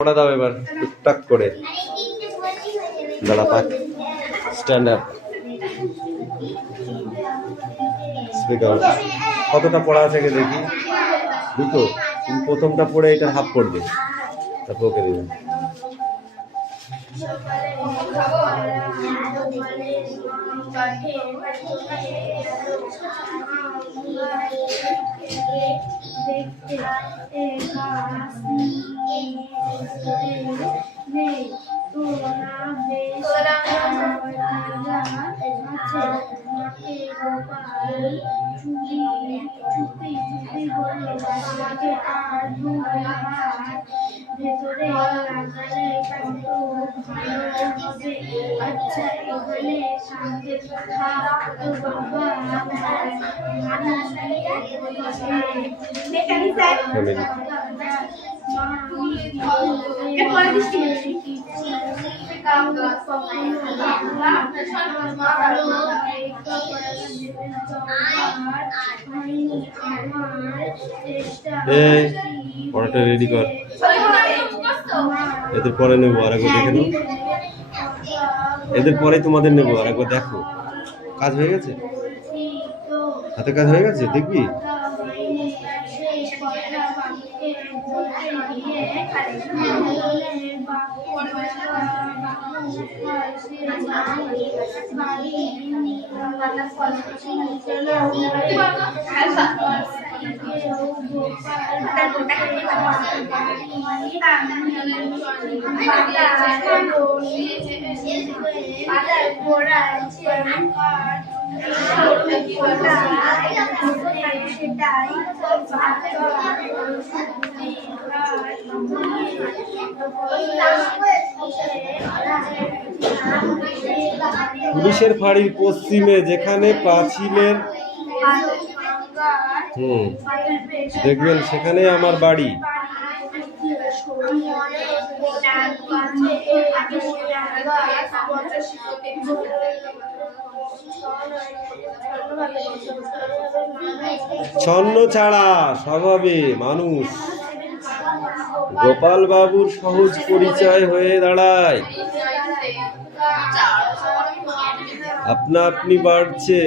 পড়া দাও এবার টুকটাক করে। দাঁড়া পাক স্ট্যান্ড আপ। স্পিকার কতটা পড়া আছে দেখি? দুটো। তুমি প্রথমটা পড়ে এটা হাফ পড়বে, তারপর ওকে দেবে। ভেতরে লাগালে কত ভালো হবে। আচ্ছা এখানে শান্তি থাকতো বাবা পড়াটা রেডি কর, এদের পরে নেবো। আর একবার দেখে নাও, এদের পরে তোমাদের নেবো। আর একবার দেখো, কাজ হয়ে গেছে, হাতে কাজ হয়ে গেছে, দেখবি। পুলিশের ফাঁড়ির পশ্চিমে যেখানে পাঁচিলের দেখবেন সেখানে আমার বাড়ি। ছন্ন ছাড়া স্বভাবে মানুষ গোপাল বাবুর সহজ পরিচয় হয়ে দাঁড়ায়। আপনা আপনি বাড়ছে।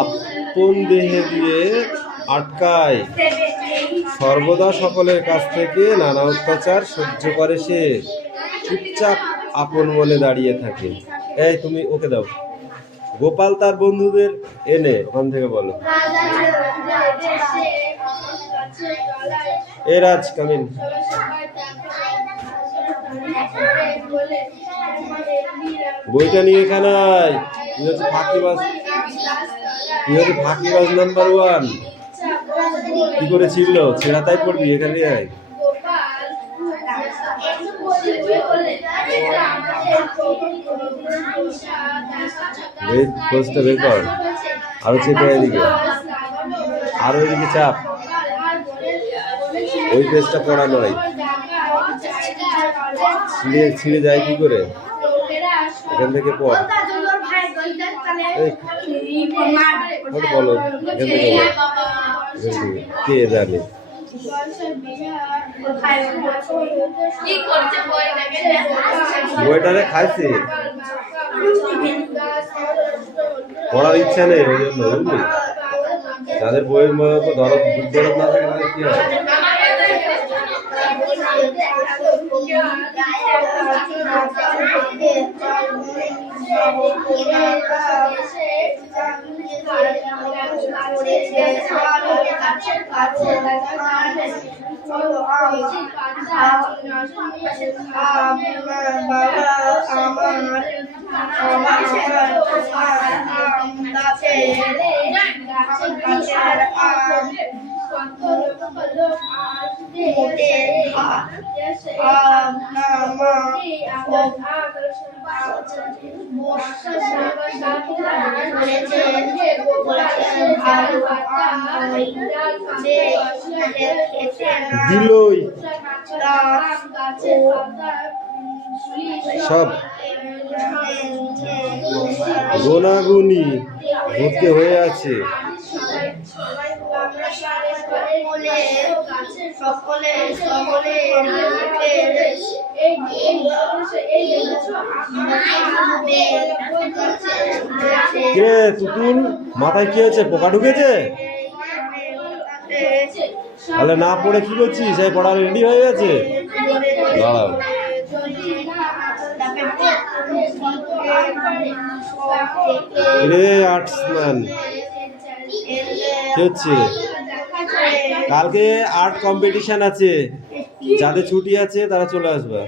আপন দেহে দিয়ে আটকায়, সর্বদা সকলের কাছ থেকে নানা অত্যাচার সহ্য করে সে, চুপচাপ আপন মনে দাঁড়িয়ে থাকে। এই তুমি ওকে দাও। গোপাল তার বন্ধুদের এনে ওখান থেকে বলো, এ রাজ কামিন। বইটা নিয়ে এখানে আয়। তুই হচ্ছে ফাঁকিবাজ, তুই হচ্ছে ফাঁকিবাজ নাম্বার 1। কি করে ছিল ছেঁড়া তাই পড়বি, এখানে আয়। পোস্টটা বের কর, আরো চেপে এদিকে, আরো এদিকে চাপ। ওই পেজটা পড়া নয়, ছিঁড়ে যায় কি করে, এখান থেকে পড়। বলো এখান থেকে, কে জানে। বইটারে খাইছে, পড়ার ইচ্ছা নেই ওই জন্য, বুঝলি। যাদের বইয়ের দরদ না থাকে তাদের কি হয়। আমার দিলই সব গোনাগুনি ভর্তি হয়ে আছে। কে তুতুল, মাথায় কি হয়েছে? পোকা ঢুকেছে? তাহলে না পড়ে কি করছিস? এই পড়া রেডি হয়ে গেছে? দাঁড়াও, রে আর্টসম্যান কি হচ্ছে? কালকে আর্ট কম্পিটিশন আছে, যাদের ছুটি আছে তারা চলে আসবে।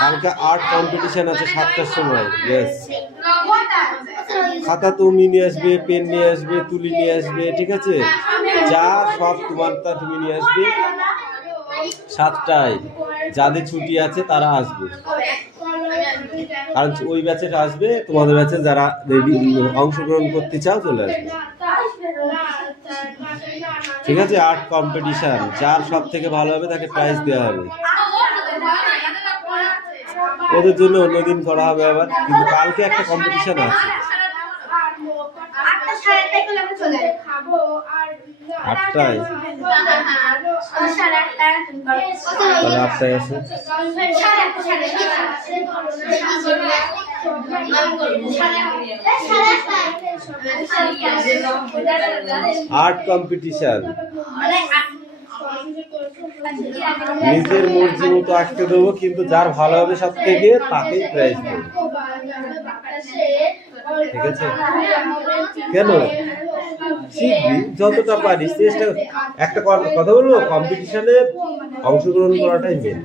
কালকে আর্ট কম্পিটিশন আছে 7টার সময়। ইয়েস, খাতা তুমি নিয়ে আসবে, পেন নিয়ে আসবে, তুলি নিয়ে আসবে, ঠিক আছে? যা সব তোমারটা তুমি নিয়ে আসবে 7টায়। যাদের ছুটি আছে তারা আসবে, কারণ ওই ব্যাচে আসবে, তোমাদের ব্যাচে যারা অংশগ্রহণ করতে চাও চলে আসবে, ঠিক আছে? আর্ট কম্পিটিশন, যার সব থেকে ভালো হবে তাকে প্রাইজ দেওয়া হবে। ওদের জন্য অন্যদিন করা হবে আবার, কিন্তু কালকে একটা কম্পিটিশন আছে। 8টায়? তাহলে 8টায় আসো। আর্ট কম্পিটিশন নিজের মর্জি মতো আঁকতে দেবো, কিন্তু যার ভালো হবে সব থেকে তাকেই প্রাইজ দেবো, ঠিক আছে? কেন? শিখবি যতটা পারিস, চেষ্টা। একটা কথা বলবো, কম্পিটিশনে অংশগ্রহণ করাটাই মেন।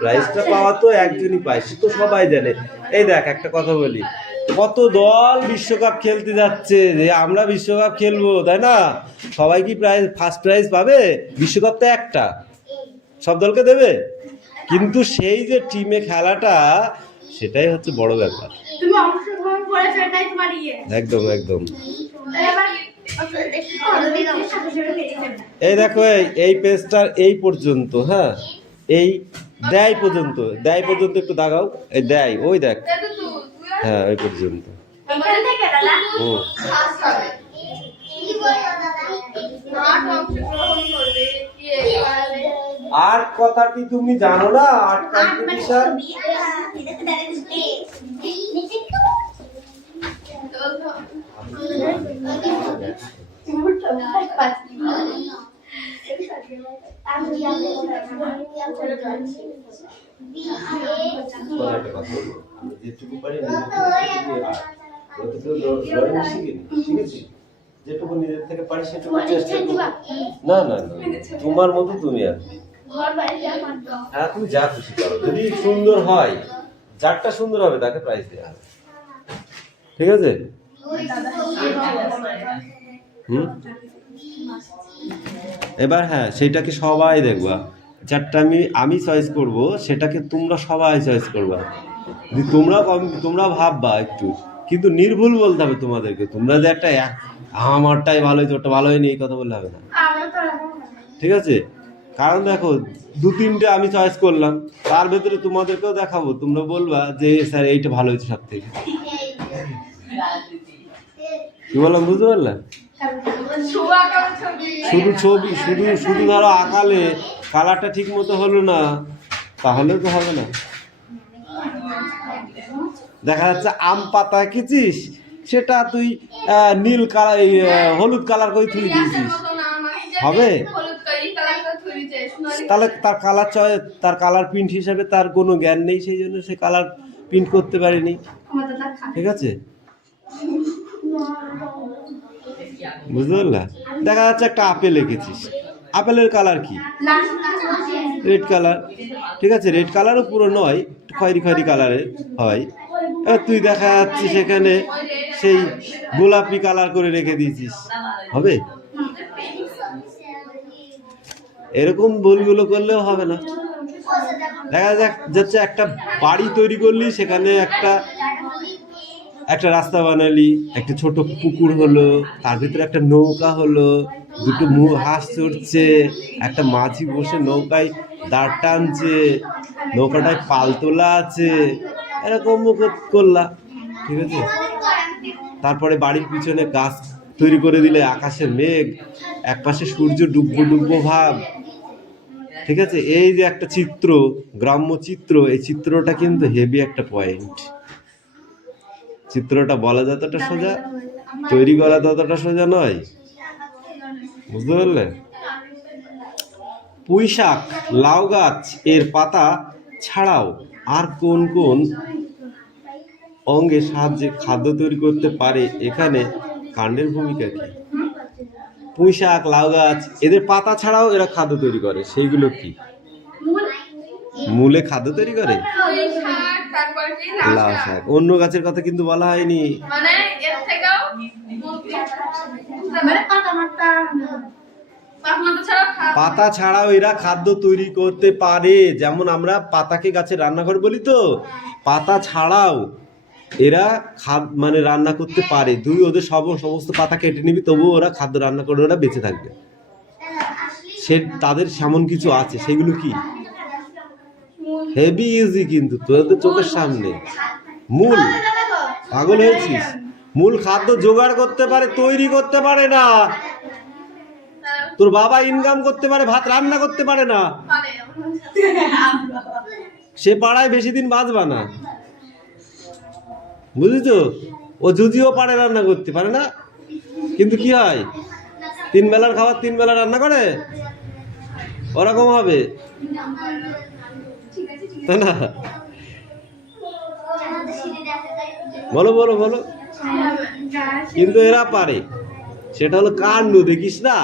প্রাইজটা পাওয়া তো একজনই পায়, সে তো সবাই জানে। এই দেখ, একটা কথা বলি, কত দল বিশ্বকাপ খেলতে যাচ্ছে, যে আমরা বিশ্বকাপ খেলবো, তাই না? সবাই কি প্রাইজ, ফার্স্ট প্রাইজ পাবে? বিশ্বকাপ তো একটা, সব দলকে দেবে, কিন্তু সেই যে টিমে খেলাটা, সেটাই হচ্ছে বড় ব্যাপার। একদম একদম। এই দেখো, এই পেজটার এই পর্যন্ত, হ্যাঁ, এই দেয় পর্যন্ত একটু দাগাও। এই দেয়, ওই দেখ, হ্যাঁ ওই পর্যন্ত। আর্ট কথাটি তুমি জানো না? আর্ট কম্পিটিশন যেটুকু পারি শিখেছি, যেটুকু নিজের থেকে পারি সেটুকু চেষ্টা করবো। না না না, তোমার মতো তুমি আর হ্যাঁ, তুমি যা খুশি করো, যদি সুন্দর হয়, যারটা সুন্দর হবে তাকে প্রাইজ দেওয়া হবে, ঠিক আছে? এবার হ্যাঁ, সেইটাকে সবাই দেখবা, যারটা আমি চয়েস করব সেটাকে তোমরা সবাই চয়েস করবা। যদি তোমরা ভাববা একটু, কিন্তু নির্ভুল বলতে হবে তোমাদেরকে। তোমরা যে একটা আমারটাই ভালো হয়েছে, ওটা ভালো হয়নি, এই কথা বললে হবে না, ঠিক আছে? কারণ দেখো, 2-3টে আমি চয়েস করলাম, তার ভেতরে তোমাদেরকেও দেখাবো, তোমরা বলবা যে স্যার এইটা ভালো হয়েছে সব থেকে। কি বললাম, বুঝতে পারলাম? শুধু ছবি, শুধু ধরো আঁকালে কালারটা ঠিক মতো হলো না, তাহলে তো হবে না। দেখা যাচ্ছে আম পাতা এঁকেছিস, সেটা তুই নীল কালার, হলুদ কালার করে তুলে দিয়েছিস, হবে? তাহলে তার কালার প্রিন্ট হিসাবে তার কোনো জ্ঞান নেই, সেই জন্য সে কালার প্রিন্ট করতে পারেনি, ঠিক আছে? বুঝতে পারলা? দেখা যাচ্ছে একটা আপেল এঁকেছিস, আপেলের কালার কি? রেড কালার, ঠিক আছে? রেড কালারও পুরো নয়, খয়েরি কালারের হয়, তুই দেখা যাচ্ছে সেখানে সেই গোলাপি কালার করে রেখে দিয়েছিস, হবে? এরকম ভুলগুলো করলেও হবে না। দেখা যাচ্ছে একটা বাড়ি তৈরি করলি, সেখানে একটা রাস্তা বানালি, একটা ছোট পুকুর হলো, তার ভিতরে একটা নৌকা হলো, দুটো হাঁস চড়ছে, একটা মাঝি বসে নৌকায় দাঁড় টানছে, নৌকাটায় পাল তোলা আছে, এরকম করলা, ঠিক আছে? তারপরে বাড়ির পিছনে গাছ তৈরি করে দিলে, আকাশে মেঘ, একপাশে সূর্য ডুববো ডুববো ভাব, ঠিক আছে? এই যে একটা চিত্র, গ্রাম্য চিত্র, এই চিত্রটা কিন্তু হেভি একটা পয়েন্ট। চিত্রটা বলা যতটা সোজা, তৈরি করা ততটা সোজা নয়, বুঝতে পারলে? পুঁইশাক, লাউ গাছ এর পাতা ছাড়াও আর কোন কোন অঙ্গের সাহায্যে খাদ্য তৈরি করতে পারে, এখানে কাণ্ডের ভূমিকা কি? পুঁইশাক, লাউ গাছ এদের পাতা ছাড়াও এরা খাদ্য তৈরি করে, সেইগুলো কি? মূলে খাদ্য তৈরি করে লাউ শাক, অন্য গাছের কথা কিন্তু বলা হয়নি। পাতা ছাড়াও এরা খাদ্য তৈরি করতে পারে, যেমন আমরা পাতাকে গাছের রান্নাঘর বলি, তো পাতা ছাড়াও এরা মানে রান্না করতে পারে। ওদের সমস্ত পাতা কেটে নিবি, তবুও ওরা খাদ্য রান্না করে ওরা বেঁচে থাকবে। তাদের সেমন কিছু আছে, সেগুলো কি? হেভি ইজি কিন্তু তোদের চোখের সামনে। মূল, পাগল হয়েছিস? মূল খাদ্য জোগাড় করতে পারে, তৈরি করতে পারে না। তোর বাবা ইনকাম করতে পারে, ভাত রান্না করতে পারে না। সে পাড়ায় বেশি দিন বাঁচবা না, বুঝেছো? ও যদিও পারে, রান্না করতে পারে না, কিন্তু কি হয়, 3 বেলার খাবার 3 বেলা রান্না করে, ওরকম হবে, তাই না? বলো বলো বলো। কিন্তু এরা পারে, সেটা হলো কাণ্ড, দেখিস না?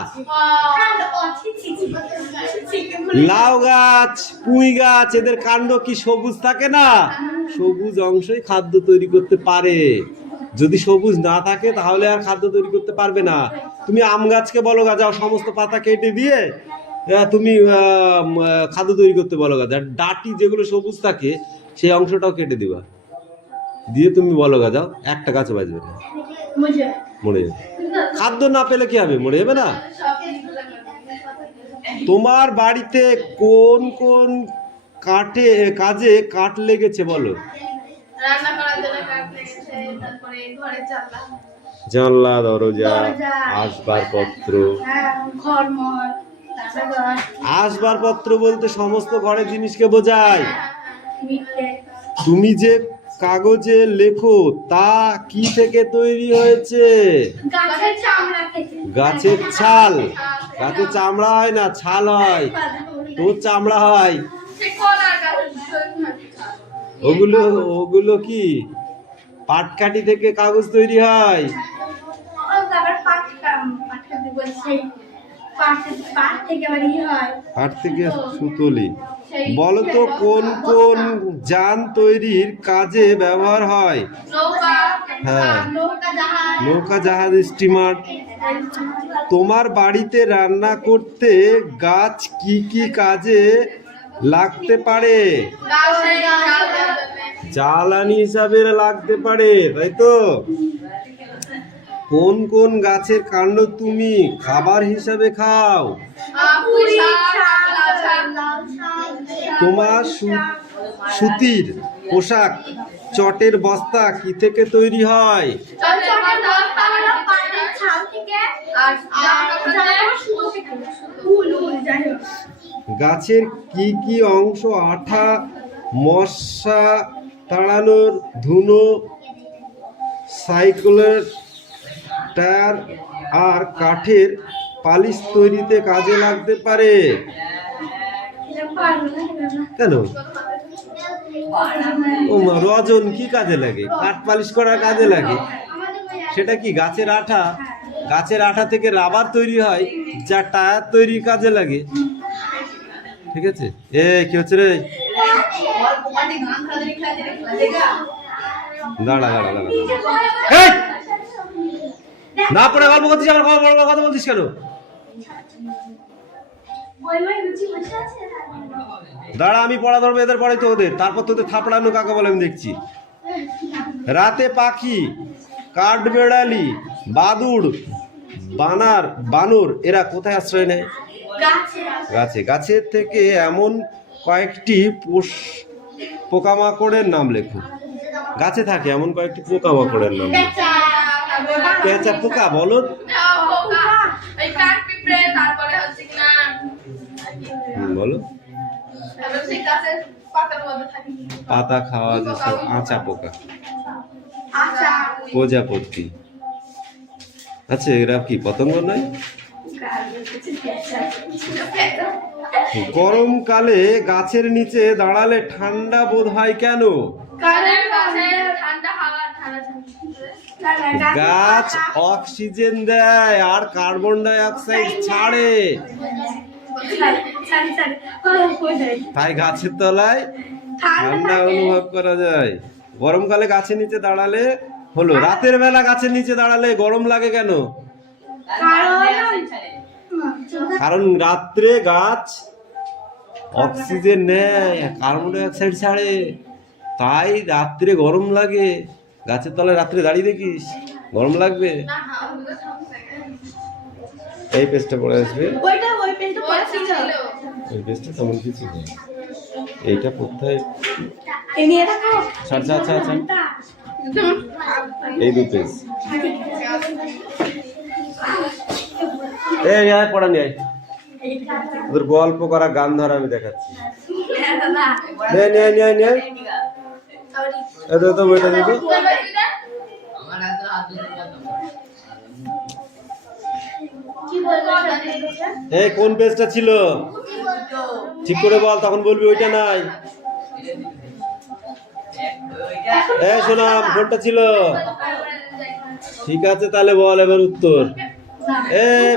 লাউ গাছ, পুঁই গাছ এদের কাণ্ড কি সবুজ থাকে না? সবুজ অংশই খাদ্য তৈরি করতে পারে। যদি সবুজ না থাকে তাহলে আর খাদ্য তৈরি করতে পারবে না। তুমি আম গাছকে বলো গা, যাও সমস্ত পাতা কেটে দিয়ে তুমি খাদ্য তৈরি করতে বলো গা, ডাটি যেগুলো সবুজ থাকে সেই অংশটাও কেটে দিবা, দিয়ে তুমি বলো গা, যাও, একটা গাছ বাঁচবে না, মরে যাবে। খাদ্য না পেলে কি হবে? মরে যাবে না? তোমার বাড়িতে কোন কোন কাজে কাঠ লেগেছে বলো? জানলা, দরজা, আসবাবপত্র। আসবাবপত্র বলতে সমস্ত ঘরের জিনিসকে বোঝায়। তুমি যে কাগজে লেখো তা কি থেকে তৈরি হয়েছে? গাছের ছাল। গাছের চামড়া হয় না, ছাল হয়। তোর চামড়া হয়। ওগুলো কি? পাটকাঠি থেকে কাগজ তৈরি হয়। পাট থেকে সুতলি। বলো তো কোন কোন যান তৈরির কাজে ব্যবহার হয়? হ্যাঁ, নৌকা, জাহাজ, স্টিমার। তোমার বাড়িতে রান্না করতে গাছ কি কি কাজে লাগতে পারে? জ্বালানি হিসাবে লাগতে পারে, তাই তো? কোন কোন গাছের কাণ্ড তুমি খাবার হিসাবে খাও? তোমার সুতির পোশাক, চটের বস্তা কি থেকে তৈরি হয়? গাছের কি কি অংশ আঠা, মশা তাড়ানোর ধুনো, সাইকেলের টায়ার আর কাঠের পালিশ তৈরিতে কাজে লাগতে পারে? কেন? রজন কি কাজে লাগে? কাঠ পালিশ করার কাজে লাগে। সেটা কি? গাছের আঠা। গাছের আঠা থেকে রাবার তৈরি হয়, যা টায়ার তৈরির কাজে লাগে। ঠিক আছে? কি হচ্ছে রে? দাঁড়া দাঁড়া দাঁড়া এই! না পড়ে গল্প করছিস, আমার কথা বলছিস কেন? দাঁড়া, আমি পড়া ধরবো, এদের পড়াই তো ওদের, তারপর তোদের থাপড়ানো কাকে বলে আমি দেখছি। রাতে পাখি, কাঠবেড়ালি, বাদুড়, বানর এরা কোথায় আশ্রয় নেয়? গাছে। গাছের থেকে এমন কয়েকটি পোকামাকড়ের নাম লেখো। গাছে থাকে এমন কয়েকটি পোকামাকড়ের নাম। পেঁচা, পোকা, বলো। বলো। পাতা খাওয়া যেসব আঁচা পোকা, প্রজাপতি। আচ্ছা, এরা কি পতঙ্গ নয়? গরমকালে গাছের নিচে দাঁড়ালে ঠান্ডা বোধ হয় কেন? গাছ অক্সিজেন দেয় আর কার্বন ডাই অক্সাইড ছাড়ে, তাই গাছের তলায় ঠান্ডা অনুভব করা যায়। গরমকালে গাছের নিচে দাঁড়ালে হলো, রাতের বেলা গাছের নিচে দাঁড়ালে গরম লাগে কেন? কারণ রাত্রে গাছ অক্সিজেন নেয়, কার্বন ডাই অক্সাইড ছাড়ে, তাই রাত্রে গরম লাগে। গাছের তলায় রাত্রে দাঁড়িয়ে দেখিস, গরম লাগবে। এই পেজটা পড়ে আসবে, ওই পেজটা তেমন কিছু নেই, এইটা কোথায়? আচ্ছা আচ্ছা আচ্ছা, এই দু পেজ। এই আয় পড়া নিয়ে, ওদের গল্প করা গান ধরা আমি দেখাচ্ছি। বইটা দেখো। এই কোন পেজটা ছিল ঠিক করে বল, তখন বলবি ওইটা নাই। এই শোনা, কোনটা ছিল? ঠিক আছে, তাহলে বল এবার উত্তর।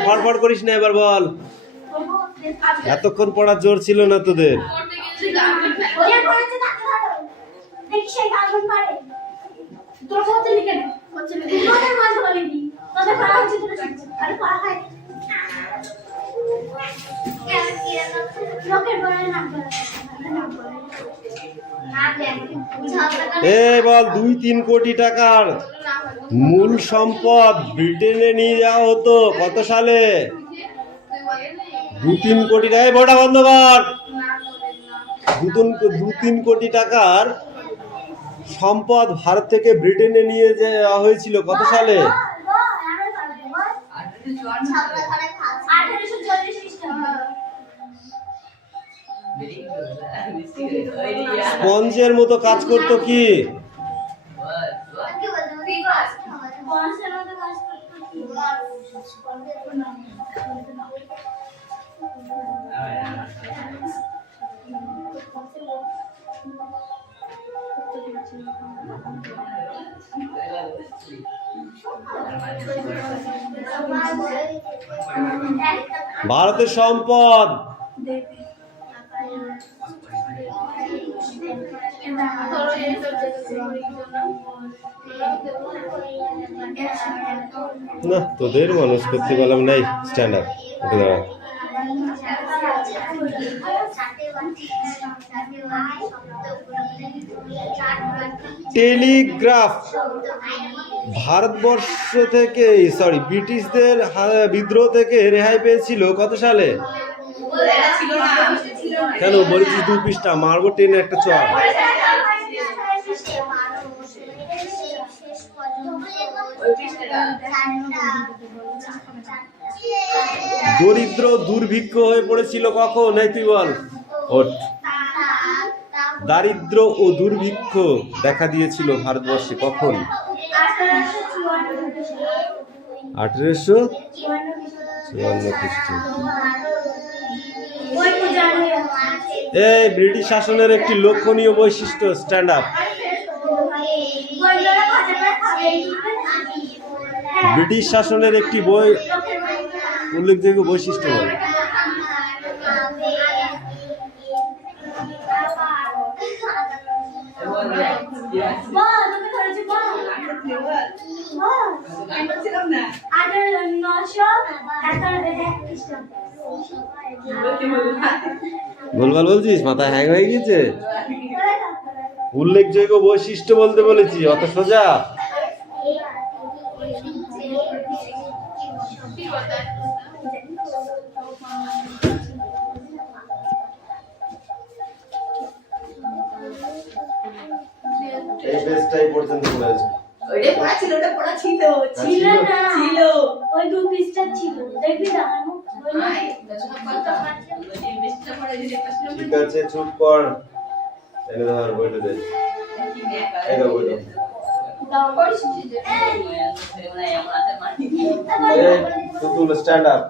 ফড়ফড় করিস না, এবার বল। এতক্ষণ পড়ার জোর ছিল না তোদের। বল, 2-3 কোটি টাকার মূল সম্পদ ব্রিটেনে নিয়ে যাওয়া হতো কত সালে? 2-3 কোটি টাকা, বড়া বন্ধ কর। 2-3 কোটি টাকার সম্পদ ভারত থেকে ব্রিটেনে নিয়ে যাওয়া হয়েছিল কত সালে? স্পঞ্জের মতো কাজ করতো কি? ভারতের সম্পদ না, তোদের মানুষ করতে পারলাম নাই। স্ট্যান্ড আপ, উঠে দাঁড়া। টেলিগ্রাফ ভারতবর্ষ থেকে ব্রিটিশদের বিদ্রোহ থেকে রেহাই পেয়েছিল কত সালে? কেন বলেছিস 2 পৃষ্ঠা? মারবো টেনে একটা চড়। দরিদ্র দুর্ভিক্ষ হয়ে পড়েছিল কখন? এই তুই বল। দারিদ্র ও দুর্ভিক্ষ দেখা দিয়েছিল ভারতবর্ষে কখন? 1854 খ্রিস্টাব্দে। এই ব্রিটিশ শাসনের একটি লক্ষণীয় বৈশিষ্ট্য। Stand up. ব্রিটিশ শাসনের একটি উল্লেখযোগ্য বৈশিষ্ট্য বল। ভুলভাল বলছিস, মাথা হ্যাং হয়ে গেছে। উল্লেখযোগ্য বৈশিষ্ট্য বলতে বলেছি, অত সোজা। এই পেজটাই পর্যন্ত পড়েছি। ওইটা পড়া ছিল, ওটা পড়া ছিল। ছিল না, ছিল। ওই 2 পৃষ্ঠা ছিল, দেখবি না? আয়, রচনা করতে পারছি। ওই বেশটা পড়া দিলে প্রশ্ন ঠিক আছে, চুপ কর। এনে ধর বইটা দে। কি নিয়ে করে? এই দাও বইটা। দাও পড়িস যে না এমন আছে মাটি। এই তুই স্ট্যান্ড আপ।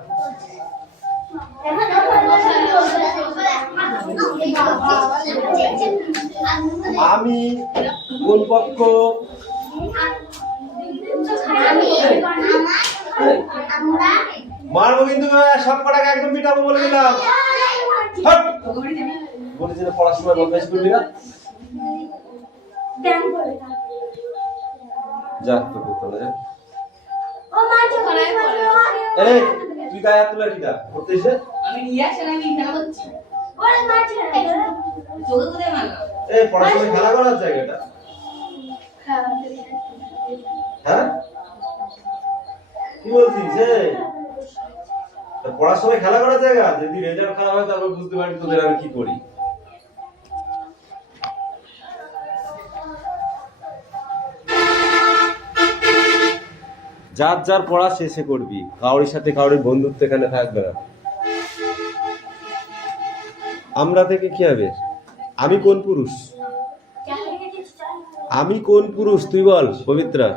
আমি কোন পক্ষ? মারবো কিন্তু সব কটাকে একদম মিটাবো বলে দিলাম। হাট! বলেছি না পড়ার সময় বদমাইশ করবি না। যা তো করতে যা। এই তুই গায়ে হাত তোলা কিটা করতে এসে? আমি রিঅ্যাকশন আমি খেলা করছি। চোখে কোথায় মারলাম? এই পড়ার সময় খেলা করার জায়গাটা, হ্যাঁ কি বলছিস? পড়ার সময় খেলা করার জায়গা, যদি রেজাল্ট খারাপ হয় তারপর বুঝতে পারি তোদের আমি কি করি। যার যার পড়া শেষে করবি, কারোর সাথে কারোর বন্ধুত্ব এখানে থাকবে না। আমরা থেকে কি হবে? আমি কোন পুরুষ? আমি কোন পুরুষ তুই বল পবিত্রা।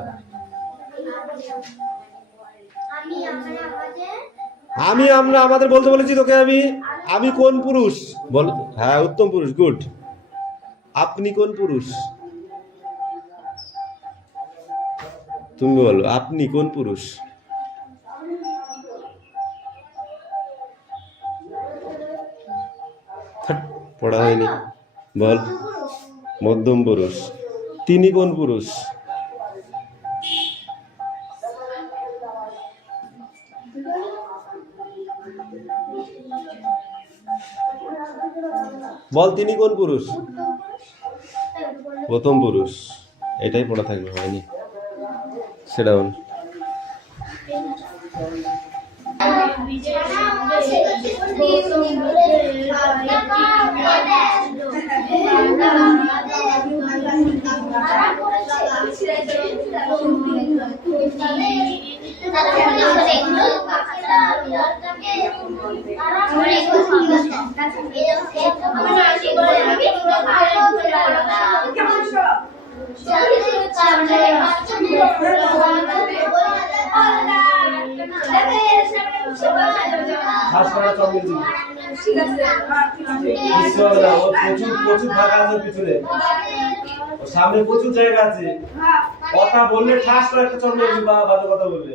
আমি আমরা আমাদের বলতে বলেছি তোকে আমি কোন পুরুষ বল। হ্যাঁ উত্তম পুরুষ, গুড। আপনি কোন পুরুষ? তুমি বলো আপনি কোন পুরুষ? পড়া হয়নি, বল। মধ্যম পুরুষ। তিনি কোন পুরুষ? বল তিনি কোন পুরুষ? প্রথম পুরুষ। এটাই পড়া থাকবে, হয়নি সেটা বল। সামনে প্রচুর জায়গা আছে, কথা বললে ঠাস করে একটা চন্দ্র বা ভালো কথা বললে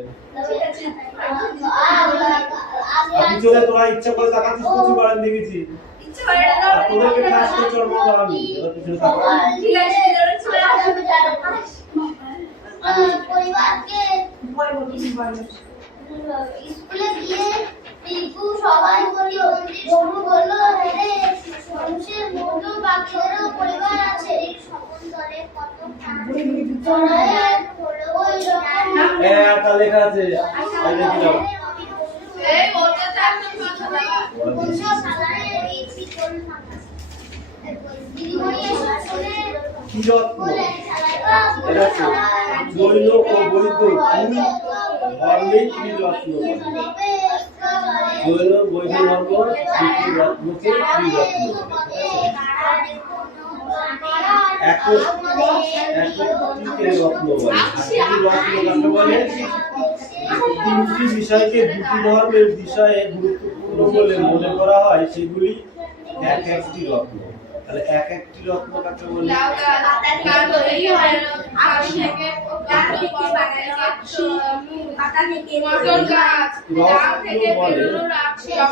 পিছনে তোরা ইচ্ছা করে তাকাচ্ছিস, প্রচুর বাড়ান দেখেছি তোদেরকে ঠাস করে চন্দ্র বাড়াবি। পরিবারকে স্কুলে গিয়ে টিপু সবাই বলি বন্ধু বলল রে মানুষের বন্ধু পাখিদেরও পরিবার আছে, এই সমুদ্রে কত জড়ায় হলো ওই রকম একটা লেখা আছে এই বলতে একদম কথা বলা বন্ধু সাধারণ এই চিকন থাকা দিদিমণি এসে শুনে কি রত্ন এটা জৈন ও বৈদ্য দুই ধর্মেই কি রত্ন জৈন বৈদ্য ধর্ম দুটি রত্নকে ত্রিরত্ন একটিকে রত্ন বলে। রত্ন কাকে বলে? তিনটি বিষয়কে দুটি ধর্মের বিষয়ে গুরুত্বপূর্ণ বলে মনে করা হয়, সেগুলি এক একটি রত্ন। তাহলে এক একটি রত্ন কাকে বলে?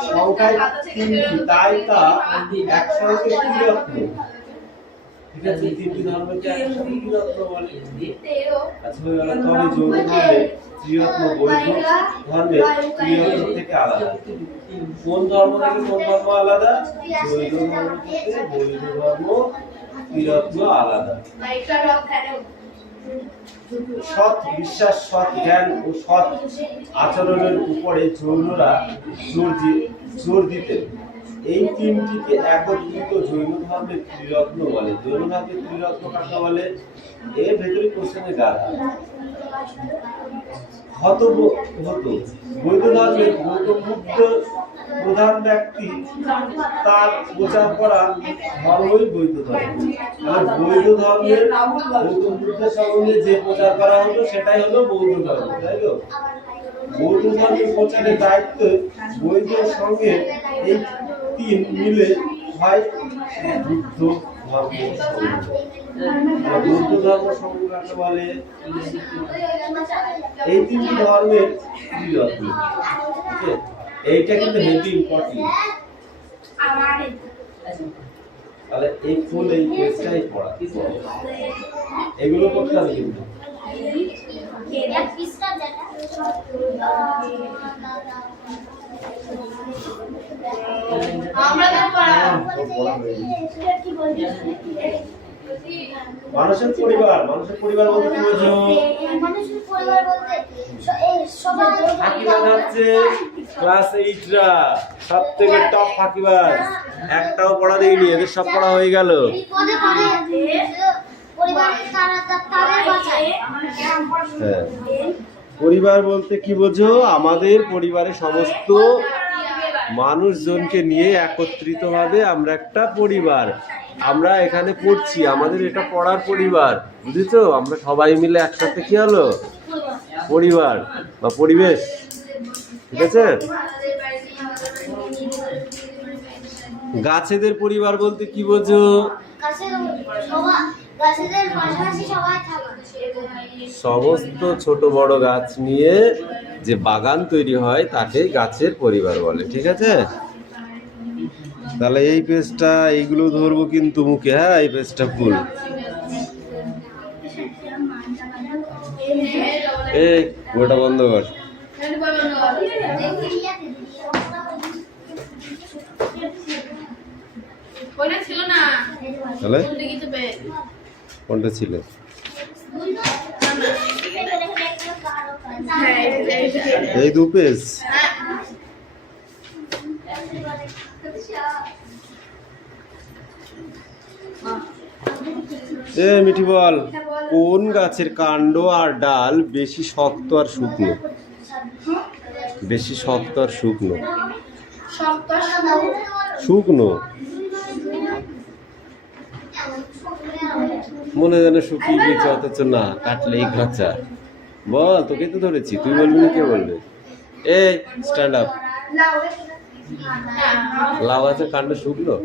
সংখ্যায় তিনটি, তাই তা একসঙ্গে কি রত্ন? ঠিক আছে, তিনটি ধর্মকে একসঙ্গে কি রত্ন বলে? আচ্ছা তবে যৌন ধর্মে ত্রিরত্ন বৈধ ধর্মের ত্রিরত্ন থেকে আলাদা। কোন ধর্ম থেকে কোন ধর্ম আলাদা? বৈধ ধর্ম থেকে বৈধ ধর্ম ত্রিরত্ন আলাদা। সৎ বিশ্বাস, সৎ জ্ঞান ও সৎ আচরণের উপরে জৈনরা জোর দিতেন। এই তিনটিকে একত্রিত জৈন ধর্মের ত্রিরত্ন বলে। জৈন ধর্মের ত্রিরত্ন কাকে বলে? এর ভেতরে কোশ্চেনে গাধা হতো। বৌদ্ধ ধর্মের গৌতম বুদ্ধ প্রধান ব্যক্তি, তার প্রচার করা ধর্মই বৌদ্ধ ধর্ম। আর বৌদ্ধ ধর্মের গৌতম বুদ্ধের সম্বন্ধে যে প্রচার করা হলো সেটাই হলো বৌদ্ধ ধর্ম, তাই তো? বৌদ্ধ ধর্মের প্রচারের দায়িত্ব বৌদ্ধের সঙ্গে এই তিন মিলে হয় বুদ্ধ ধর্ম সংঘ। বৌদ্ধ ধর্ম সংঘ কাকে বলে? এই তিনটি ধর্মের ত্রিরত্ন। এইটা কিন্তু হেভি ইম্পর্টেন্ট। তাহলে এই ফুল এই পেজটাই পড়া, এগুলো করতে হবে কিন্তু। মানুষের পরিবার বলতে কি বোঝো? মানুষের পরিবার বলতে ফাঁকিবাজ হচ্ছে ক্লাস 8 রা সবথেকে টপ ফাঁকিবাজ। একটাও পড়া দেয়নি, এদের সব পড়া হয়ে গেল। হ্যাঁ, পরিবার বলতে কি বোঝো? আমাদের পরিবারের সমস্ত মানুষজনকে নিয়ে একত্রিতভাবে আমরা একটা পরিবার। আমরা এখানে পড়ছি, আমাদের এটা পড়ার পরিবার, বুঝেছো? আমরা সবাই মিলে একসাথে কি হলো? পরিবার বা পরিবেশ, ঠিক আছে? গাছেদের পরিবার বলতে কি বোঝো? সমস্ত ছোট বড় গাছ নিয়ে যে বাগান তৈরি হয় তাকে গাছের পরিবার বলে, ঠিক আছে? তাহলে এই পেজটা এইগুলো ধরবো কিন্তু মুখে, হ্যাঁ? এই পেজটা ফুল। এই ওটা বন্ধ কর। তাহলে কোনটা ছিল? এই দু পেজ। এ মিঠি বল, কোন গাছের কাণ্ড আর ডাল বেশি শক্ত আর শুকনো? বেশি শক্ত আর শুকনো? শুকনো মনে জানে শুকিয়ে গেছে, অথচ না কাটলেই কাঁচা। বল, তোকে তো ধরেছি, তুই বলবি না, কে বলবে? এই স্ট্যান্ড আপ। লাউ গাছের কাণ্ড শুকনো?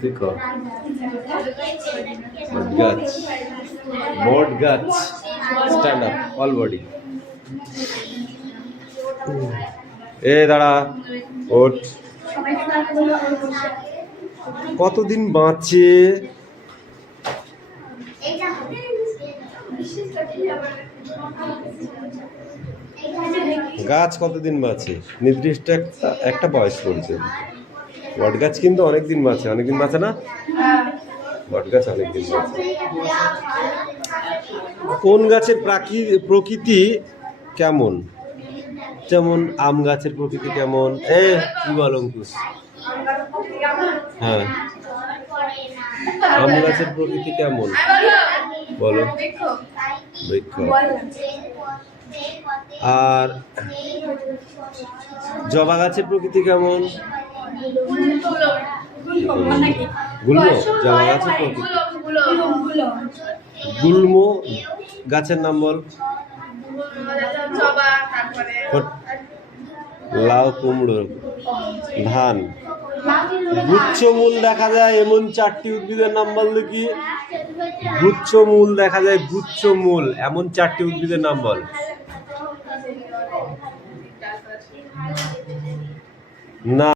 তুই কর। বট গাছ স্ট্যান্ড আপ, অল বডি। এ দাঁড়া, ওঠ। কতদিন বাঁচে? গাছ কতদিন বাঁচে? নির্দিষ্ট একটা বয়স পর্যন্ত। বট গাছ কিন্তু অনেকদিন বাঁচে। অনেকদিন বাঁচে না? বট গাছ অনেকদিন বাঁচে। কোন গাছের প্রকৃতি কেমন? যেমন আম গাছের প্রকৃতি কেমন? কি বল অঙ্কুশ? হ্যাঁ, আম গাছের প্রকৃতি কেমন বলো? বৃক্ষ। আর জবা গাছের প্রকৃতি কেমন? গুল্ম। জবা গাছের প্রকৃতি গুল্ম। গাছের নাম বল। লাউ, কুমড়ো, ধান। গুচ্ছমূল দেখা যায় এমন 4টি উদ্ভিদের নাম বল দেখি। গুচ্ছমূল দেখা যায়, গুচ্ছমূল এমন 4টি উদ্ভিদের নাম বল। না।